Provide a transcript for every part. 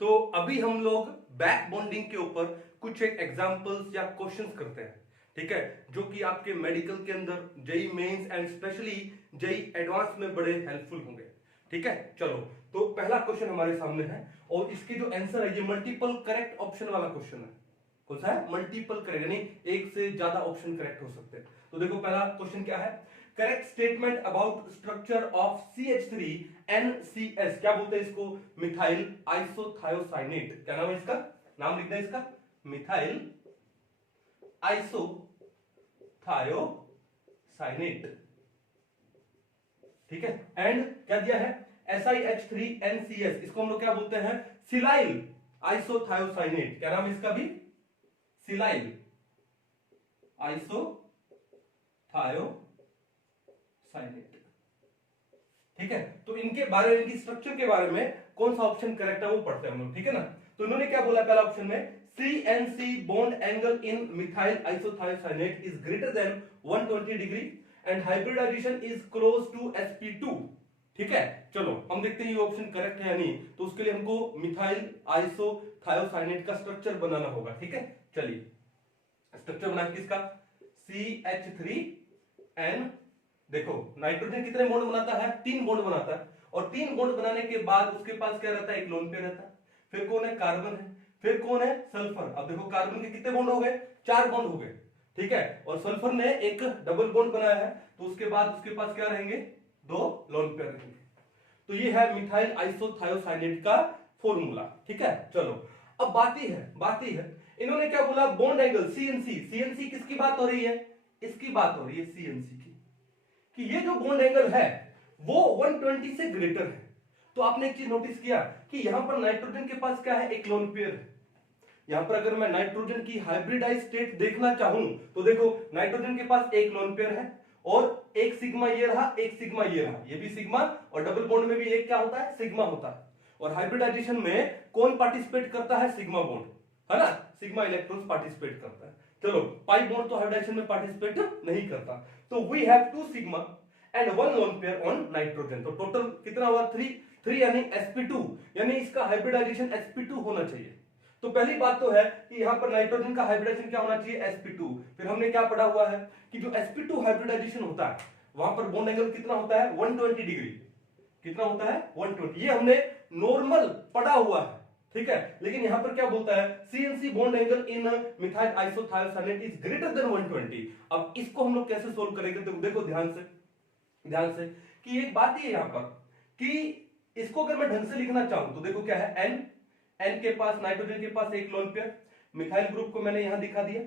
तो अभी हम लोग बैक बॉन्डिंग के ऊपर कुछ एक एग्जांपल्स या क्वेश्चंस करते हैं, ठीक है, जो कि आपके मेडिकल के अंदर JEE mains and specially JEE advance में बड़े हेल्पफुल होंगे। ठीक है, चलो तो पहला क्वेश्चन हमारे सामने है और इसकी जो आंसर है ये मल्टीपल करेक्ट ऑप्शन वाला क्वेश्चन है। कौन सा है? मल्टीपल करेक्ट, यानी एक से ज्यादा ऑप्शन करेक्ट हो सकते हैं। तो देखो पहला क्वेश्चन क्या है, correct statement about structure of CH3NCS, क्या बोलते हैं इसको? Methyl isothiocyanate. क्या नाम है इसका? नाम लिखना है इसका, मिथाइल आइसोथायोसाइनेट। ठीक है, एंड क्या दिया है? SiH3NCS, इसको हम लोग क्या बोलते हैं? Silyl isothiocyanate. क्या नाम है इसका भी? Silyl isothiocyanate. ठीक है, तो इनके बारे में, इनकी स्ट्रक्चर के बारे में कौन सा ऑप्शन करेक्ट है वो पढ़ते हैं हम लोग। ठीक है ना, तो इन्होंने क्या बोला पहला ऑप्शन में, CNC bond angle in methyl isothiocyanate is greater than 120 degree and hybridization is close to sp2। ठीक है, चलो हम देखते हैं ये ऑप्शन करेक्ट है या नहीं। तो उसके लिए हमको मिथाइल आइसोथायोसाइनेट का स्ट्रक्चर बनाना होगा। ठीक है, चलिए स्ट्रक्चर बना किसका? CH3N। देखो नाइट्रोजन कितने बॉन्ड बनाता है? 3 बॉन्ड बनाता है, और 3 बॉन्ड बनाने के बाद उसके पास क्या रहता है? एक लोन पेयर रहता है। फिर कौन है? कार्बन है। फिर कौन है? सल्फर। अब देखो कार्बन के कितने बॉन्ड हो गए? 4 बॉन्ड हो गए। ठीक है, और सल्फर ने एक डबल बॉन्ड बनाया है, तो उसके बाद उसके पास क्या रहेंगे? 2 लोन पेयर रहेंगे। तो ये है मिथाइल आइसोथायोसाइनेट का फॉर्मूला। ठीक है, चलो अब बात ही है इन्होंने क्या बोला? बॉन्ड एंगल CNC किसकी बात हो रही है? इसकी बात हो रही है CNC की, कि ये जो बॉन्ड एंगल है वो 120 से ग्रेटर है। तो आपने एक चीज नोटिस किया कि यहां पर नाइट्रोजन के पास क्या है? एक लोन पेयर है। यहां पर अगर मैं नाइट्रोजन की हाइब्रिडाइज स्टेट देखना चाहूं तो देखो नाइट्रोजन के पास एक लोन पेयर है, और एक सिग्मा ये रहा, एक सिग्मा ये रहा, ये भी सिग्मा, और डबल बॉन्ड में भी एक क्या होता है? सिग्मा होता है। और हाइब्रिडाइजेशन में कौन पार्टिसिपेट करता है? सिग्मा बॉन्ड, है ना, सिग्मा इलेक्ट्रॉन्स पार्टिसिपेट करता है। चलो पाई बॉन्ड तो हाइब्रिडाइजेशन में पार्टिसिपेट नहीं करता। तो we have 2 sigma and 1 lone pair on nitrogen. तो टोटल कितना हुआ? 3 यानी sp2, यानी इसका हाइब्रिडाइजेशन sp2 होना चाहिए। तो पहली बात तो है कि यहां पर नाइट्रोजन का हाइब्रिडाइजेशन क्या होना चाहिए? sp2। फिर हमने क्या पढ़ा हुआ है कि जो sp2 हाइब्रिडाइजेशन होता है वहां पर बॉन्ड एंगल कितना होता है? 120 डिग्री। कितना होता है? 120। ये हमने नॉर्मल पढ़ा हुआ है। ठीक है, लेकिन यहां पर क्या बोलता है? CNC bond angle in methyl isothiocyanate is greater than 120। अब इसको हम लोग कैसे सोल्व करेंगे? तो देखो ध्यान से कि एक बात ही है यहां पर कि इसको अगर मैं ढंग से लिखना चाहूं तो देखो क्या है? एन के पास, नाइट्रोजन के पास एक लोन पेयर, मिथाइल ग्रुप को मैंने यहां दिखा दिया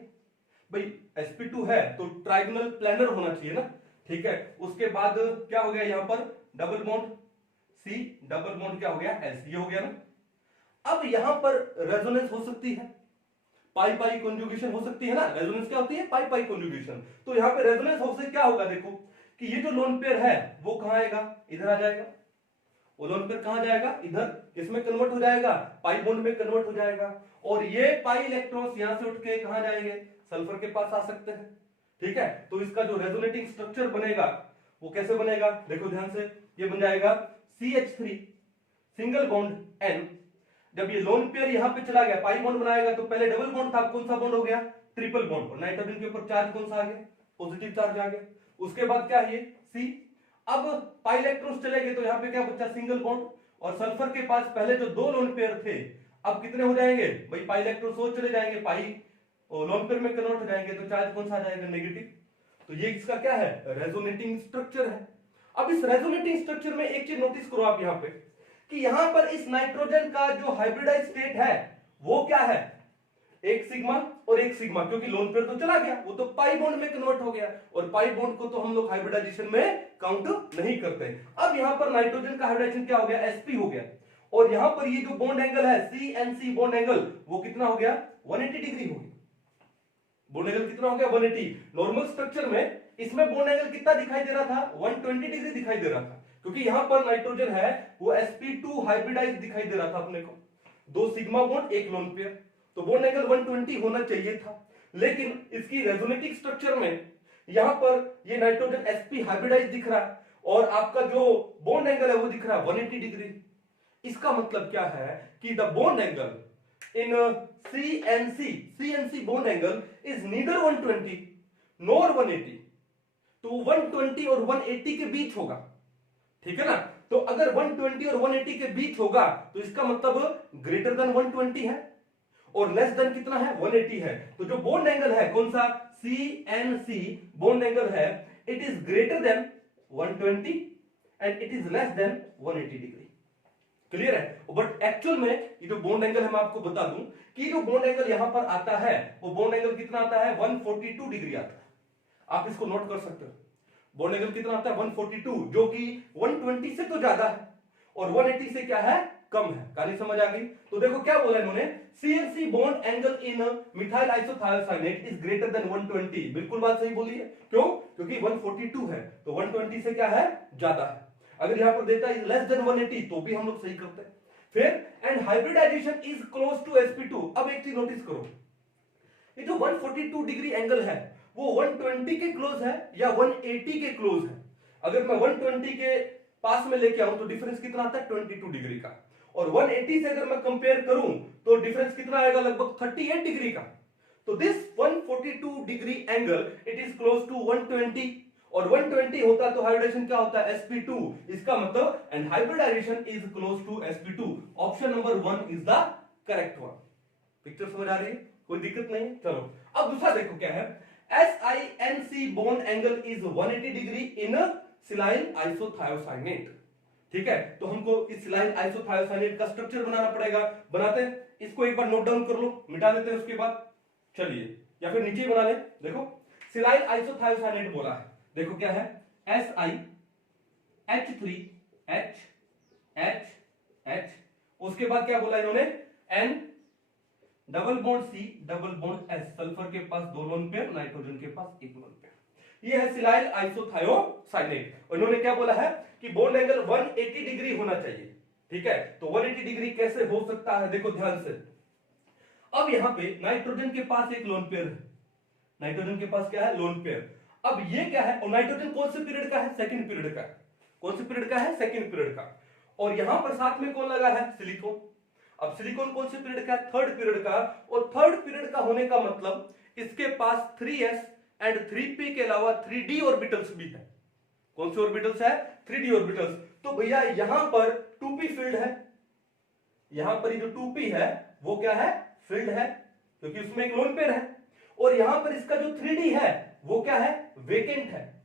भाई, sp2 है तो ट्राइगोनल प्लेनर होना चाहिए ना। ठीक है, उसके बाद क्या हो गया यहां पर? Double bond C, double bond क्या हो गया? S, ये हो गया ना। अब यहां पर रेजोनेंस हो सकती है, पाई पाई कॉन्जुगेशन हो सकती है ना। रेजोनेंस क्या होती है? पाई पाई कॉन्जुगेशन। तो यहां पे रेजोनेंस हो से क्या होगा? देखो कि ये जो लोन पेयर है वो कहां आएगा? इधर आ जाएगा। वो लोन पेयर कहां जाएगा? इधर। किसमें कन्वर्ट हो जाएगा? पाई बॉन्ड में कन्वर्ट हो जाएगा। और ये पाई इलेक्ट्रॉन्स यहां से उठ के कहां जाएंगे? सल्फर के पास आ सकते हैं। ठीक है, तो इसका जो रेजोनेटिंग स्ट्रक्चर बनेगा वो कैसे बनेगा? देखो ध्यान से, ये बन जाएगा CH3 सिंगल बॉन्ड N। जब ये लोन पेयर यहां पे चला गया, पाई बॉन्ड बनाएगा, तो पहले डबल बॉन्ड था, कौन सा बॉन्ड हो गया? Triple bond. और नाइट्रोजन के ऊपर चार्ज कौन सा आ गया? पॉजिटिव चार्ज आ गया। उसके बाद क्या है? ये C। अब पाई इलेक्ट्रॉन्स चले गए तो यहां पे क्या बचा? Single bond. और सल्फर के पास पहले जो 2 लोन पेयर थे अब कितने हो जाएंगे भाई? पाई इलेक्ट्रॉन्स और चले जाएंगे, पाई और लोन पेयर में कन्वर्ट हो जाएंगे, तो चार्ज कौन सा आ जाएगा? नेगेटिव। तो ये इसका क्या है? रेजोनेटिंग स्ट्रक्चर है। अब इस रेजोनेटिंग स्ट्रक्चर में एक चीज नोटिस करो आप यहां पे कि यहां पर इस नाइट्रोजन का जो हाइब्रिडाइज स्टेट है वो क्या है? एक सिग्मा और एक सिग्मा, क्योंकि लोन पेयर तो चला गया, वो तो पाई बॉन्ड में कन्वर्ट हो गया, और पाई बॉन्ड को तो हम लोग हाइब्रिडाइजेशन में काउंट नहीं करते। अब यहां पर नाइट्रोजन का हाइब्रिडाइजेशन क्या हो गया? sp हो गया। और यहां पर ये जो बॉन्ड एंगल है CNC बॉन्ड एंगल वो कितना हो गया? 180 डिग्री हो गया। बॉन्ड एंगल कितना हो गया? 180। नॉर्मल स्ट्रक्चर में इसमें बॉन्ड एंगल कितना दिखाई दे रहा था? 120 डिग्री दिखाई दे रहा था, क्योंकि यहां पर नाइट्रोजन है वो sp2 हाइब्रिडाइज दिखाई दे रहा था अपने को। 2 सिग्मा बॉन्ड, एक लोन पेयर, तो बॉन्ड एंगल 120 होना चाहिए था। लेकिन इसकी रेजोनेटिंग स्ट्रक्चर में यहां पर ये नाइट्रोजन sp हाइब्रिडाइज दिख रहा है, और आपका जो बॉन्ड एंगल है वो दिख रहा है 180 डिग्री। इसका मतलब क्या है कि the bond angle in CNC bond angle is neither 120 nor 180, तो 120 और 180 के बीच होगा, ठीक है ना। तो अगर 120 और 180 के बीच होगा तो इसका मतलब ग्रेटर देन 120 है और लेस देन कितना है, 180 है। तो जो बॉन्ड एंगल है कौन सा, CNC बॉन्ड एंगल है, it is greater than 120 and it is less than 180 degree. Clear है। बट एक्चुअल में ये जो बॉन्ड एंगल है मैं आपको बता दूं कि जो बॉन्ड एंगल यहां पर आता है वो बॉन्ड एंगल कितना आता है, 142 डिग्री आता है। आप इसको नोट कर सकते हो, बॉन्ड एंगल कितना आता है, 142, जो कि 120 से तो ज्यादा है और 180 से क्या है, कम है। कहानी समझ आ गई। तो देखो क्या बोला इन्होंने, CNC bond angle in methyl isothiocyanate is greater than 120। बिल्कुल बात सही बोली है। क्यों, क्योंकि 142 है तो 120 से क्या है, ज्यादा है। अगर यहां पर देता है लेस देन 180 तो भी हम लोग सही करते हैं। फिर and hybridization is close to sp2। अब एक चीज नोटिस करो, ये जो 142 डिग्री एंगल है वो 120 के क्लोज है या 180 के क्लोज है। अगर मैं 120 के पास में लेके आऊं तो डिफरेंस कितना आता है, 22 डिग्री का, और 180 से अगर मैं कंपेयर करूं तो डिफरेंस कितना आएगा, लगभग 38 डिग्री का। तो this 142 degree angle it is close to 120, और 120 होता तो हाइब्रिडाइजेशन क्या होता है, sp2। इसका मतलब and hybridization is close to sp2। Option number 1 is the correct one. Picture समझ आ रही है, कोई दिक्कत नहीं। चलो अब दूसरा देखो क्या है, SINC bond angle is 180 degree in silyl isothiocyanate. ठीक है, तो हमको इस सिलाइल आइसोथियोसाइनेट का स्ट्रक्चर बनाना पड़ेगा। बनाते हैं, इसको एक बार नोट डाउन कर लो, मिटा देते हैं उसके बाद। चलिए, या फिर नीचे ही बना ले। देखो सिलाइल आइसोथियोसाइनेट बोला है, देखो क्या है, SiH3H, उसके बाद क्या बोला इन्होंने, N double bond C double bond S, sulphur के पास 2 लोन पेयर, नाइट्रोजन के पास 1 लोन पेयर। ये है सिलाइल आइसोथियोसाइनेट। और इन्होंने क्या बोला है कि बॉन्ड एंगल 180 डिग्री होना चाहिए। ठीक है, तो 180 डिग्री कैसे हो सकता है, देखो ध्यान से। अब यहां पे नाइट्रोजन के पास 1 लोन पेयर है, नाइट्रोजन के पास क्या है, लोन पेयर। अब ये क्या है, और नाइट्रोजन कौन से पीरियड का है, सेकंड पीरियड का। कौन से पीरियड का है, सेकंड पीरियड का। और यहां पर साथ में कौन लगा है, सिलिकॉन। अब सिलिकॉन कौन से पीरियड का है, थर्ड पीरियड का। और थर्ड पीरियड का होने का मतलब इसके पास 3s एंड 3p के अलावा 3d ऑर्बिटल्स भी है। कौन से ऑर्बिटल्स है, 3d ऑर्बिटल्स। तो भैया यहां पर 2p फील्ड है, यहां पर ये जो 2p है वो क्या है, फील्ड है, क्योंकि उसमें एक लोन पेयर है। और यहां पर इसका जो 3d है वो क्या है, वेकेंट है।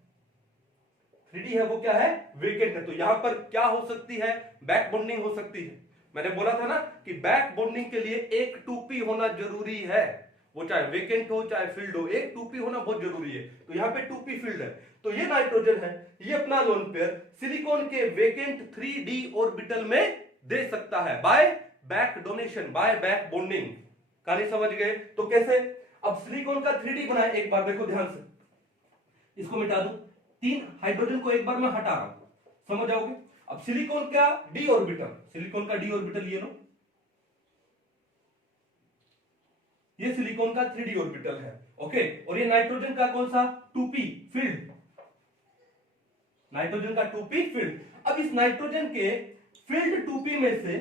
3d है वो क्या है, वेकेंट है। तो यहां पर क्या हो सकती है, बैक बॉन्डिंग हो सकती है। मैंने बोला था ना कि बैक बॉन्डिंग के लिए एक 2p होना जरूरी है, वो चाहे वेकेंट हो चाहे फील्ड हो, एक 2p होना बहुत जरूरी है। तो यहां पे 2p फील्ड है, तो ये नाइट्रोजन है, ये अपना लोन पेयर सिलिकॉन के वेकेंट 3d ऑर्बिटल में दे सकता है buy back donation, buy back bonding. कहानी समझ गए। तो कैसे, अब सिलिकॉन का 3d बनाए, एक बार देखो ध्यान से, इसको मिटा दूं, 3 हाइड्रोजन को एक बार मैं हटा रहा हूं, समझ जाओगे। अब सिलिकॉन का d ऑर्बिटल, सिलिकॉन का d ऑर्बिटल ये लो, ये सिलिकॉन का 3d ऑर्बिटल है। ओके, और ये नाइट्रोजन का कौन सा, 2p फील्ड, नाइट्रोजन का 2p फील्ड। अब इस नाइट्रोजन के फील्ड 2p में से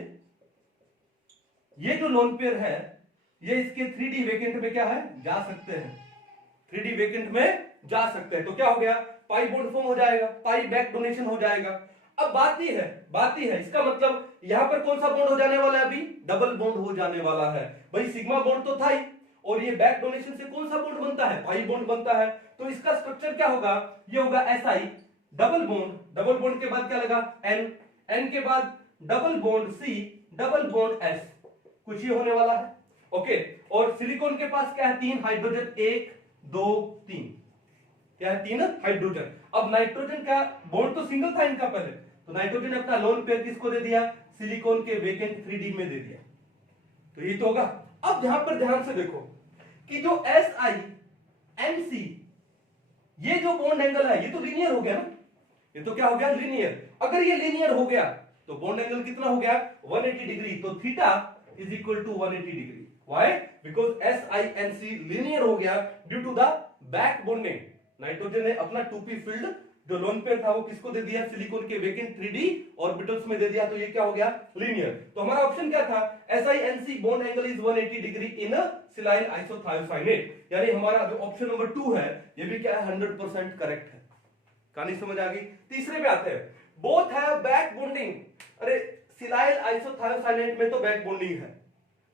ये जो लोन पेयर है ये इसके 3d वेकेंट में क्या है, जा सकते हैं, 3d वेकेंट में जा सकते हैं। तो क्या हो गया, पाई बॉन्ड फॉर्म हो जाएगा, पाई बैक डोनेशन हो जाएगा। अब बात ही है, इसका मतलब यहां पर कौन सा बॉन्ड हो जाने वाला है, अभी डबल बॉन्ड हो जाने वाला है। भाई सिग्मा बॉन्ड तो था ही, और ये बैक डोनेशन से कौन सा बॉन्ड बनता है, पाई बॉन्ड बनता है। तो इसका स्ट्रक्चर क्या होगा, ये होगा Si double bond, double bond के बाद क्या लगा, N के बाद double bond C double bond S, कुछ ये होने वाला है। ओके, और सिलिकॉन के पास क्या है, 3 हाइड्रोजन, 1 2 3, क्या है, 3 हाइड्रोजन। अब नाइट्रोजन का बॉन्ड तो सिंगल था इनका पहले, तो नाइट्रोजन अपना लोन पेयर किसको दे दिया, सिलिकॉन के वेकेंट 3d में दे दिया। तो ये तो होगा। अब यहां पर ध्यान से देखो कि जो SiNC ये जो बॉन्ड एंगल है ये तो लीनियर हो गया ना, ये तो क्या हो गया, लीनियर। अगर ये लीनियर हो गया तो बॉन्ड एंगल कितना हो गया, 180 डिग्री। तो theta is equal to 180 degree. Why, because SiNC linear हो गया due to the back bonding. Nitrogen ने अपना 2p फील्ड जो लोन पेयर था वो किसको दे दिया, सिलिकॉन के वेकेंट 3D ऑर्बिटल्स में दे दिया, तो ये क्या हो गया, लीनियर। तो हमारा ऑप्शन क्या था, SiNC bond angle is 180 degree in silyl isothiocyanate, यानी हमारा जो ऑप्शन नंबर 2 है ये भी क्या है, 100% करेक्ट है। कहानी समझ आ गई। तीसरे पे आते हैं, बोथ हैव बैक बॉन्डिंग। अरे सिलाइल आइसोथायोसाइनेट में तो बैक बॉन्डिंग है,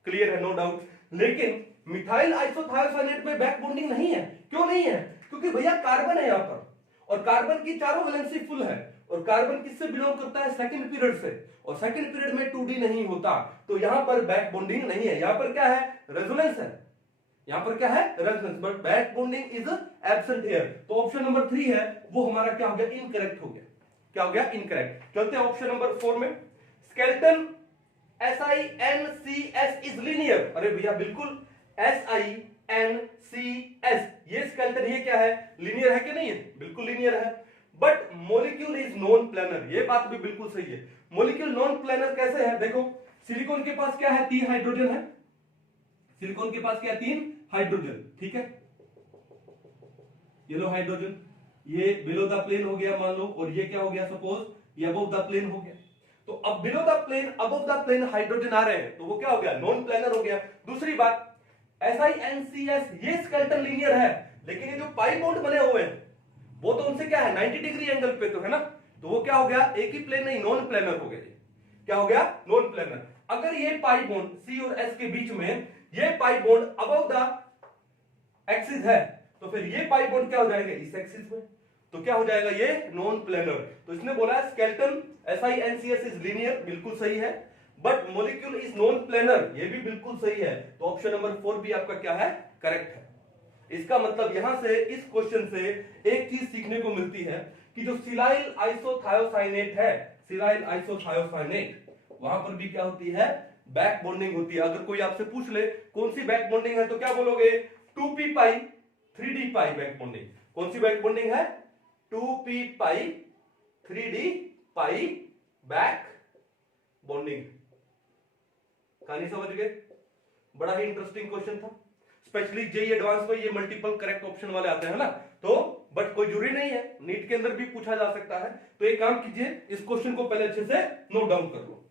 क्लियर है, नो डाउट, लेकिन मिथाइल आइसोथायोसाइनेट में बैक बॉन्डिंग नहीं है। क्यों नहीं है, क्योंकि भैया कार्बन है यहां पर, और कार्बन की चारों वैलेंसी फुल है, और कार्बन किससे बिलोंग करता है, सेकंड पीरियड से, और सेकंड पीरियड में 2D नहीं होता, तो यहां पर बैक बॉन्डिंग नहीं है। यहां पर क्या है, रेजोनेंस है, यहां पर क्या है, resonance, but back bonding is absent here. तो ऑप्शन नंबर 3 है वो हमारा क्या हो गया, इनकरेक्ट हो गया। क्या हो गया, इनकरेक्ट। चलते हैं ऑप्शन नंबर 4 में, स्केलेटन SiNCS इज लीनियर। अरे भैया बिल्कुल, SiNCS ये स्केलेटन, ये क्या है, लीनियर है कि नहीं है, बिल्कुल लीनियर है। But molecule is non planar, ये बात भी बिल्कुल सही है। मॉलिक्यूल नॉन प्लेनर कैसे है, देखो सिलिकॉन के पास क्या है, 3 हाइड्रोजन है, सिलिकॉन के पास क्या है, 3 हाइड्रोजन, ठीक है, ये लो हाइड्रोजन, ये बिलो द प्लेन हो गया मान लो, और ये क्या हो गया, सपोज ये अबव द प्लेन हो गया। तो अब below the plane above the plane hydrogen आ रहे हैं, तो वो क्या हो गया, नॉन प्लेनर हो गया। दूसरी बात, SiNCS ये स्केलेटन लीनियर है, लेकिन ये जो पाई बॉन्ड बने हुए हैं वो तो उनसे क्या है, 90 डिग्री एंगल पे तो है ना, तो वो क्या हो गया, एक ही प्लेन नहीं, नॉन प्लेनर हो गया। क्या हो गया, नॉन प्लेनर। अगर ये पाई बॉन्ड C और S के बीच में ये pi bond above the axis है, तो फिर ये पाई बॉन्ड क्या हो जाएगा, इस एक्सिस में, तो क्या हो जाएगा, ये नॉन प्लेनर। तो इसने बोला स्केलेटन SiNCS इज लीनियर, बिल्कुल सही है, but molecule is non planar, ये भी बिल्कुल सही है। तो ऑप्शन नंबर 4 भी आपका क्या है, करेक्ट है। इसका मतलब यहां से इस क्वेश्चन से एक चीज सीखने को मिलती है कि जो सिलाइल आइसोथायोसाइनेट है, सिलाइल आइसोथायोसाइनेट, वहां पर भी क्या होती है, बैक बॉन्डिंग होती है। अगर कोई आपसे पूछ ले कौन सी बैक बॉन्डिंग है, तो क्या बोलोगे, 2p पाई 3d पाई बैक बॉन्डिंग। कौन सी बैक बॉन्डिंग है, 2p पाई 3d पाई बैक बॉन्डिंग। कहानी समझ गए, बड़ा ही इंटरेस्टिंग क्वेश्चन था, स्पेशली जेई एडवांस में ये मल्टीपल करेक्ट ऑप्शन वाले आते हैं ना, तो बट कोई जरूरी नहीं है, नीट के अंदर भी पूछा जा सकता है। तो एक काम कीजिए, इस क्वेश्चन को पहले अच्छे से नोट डाउन कर लो।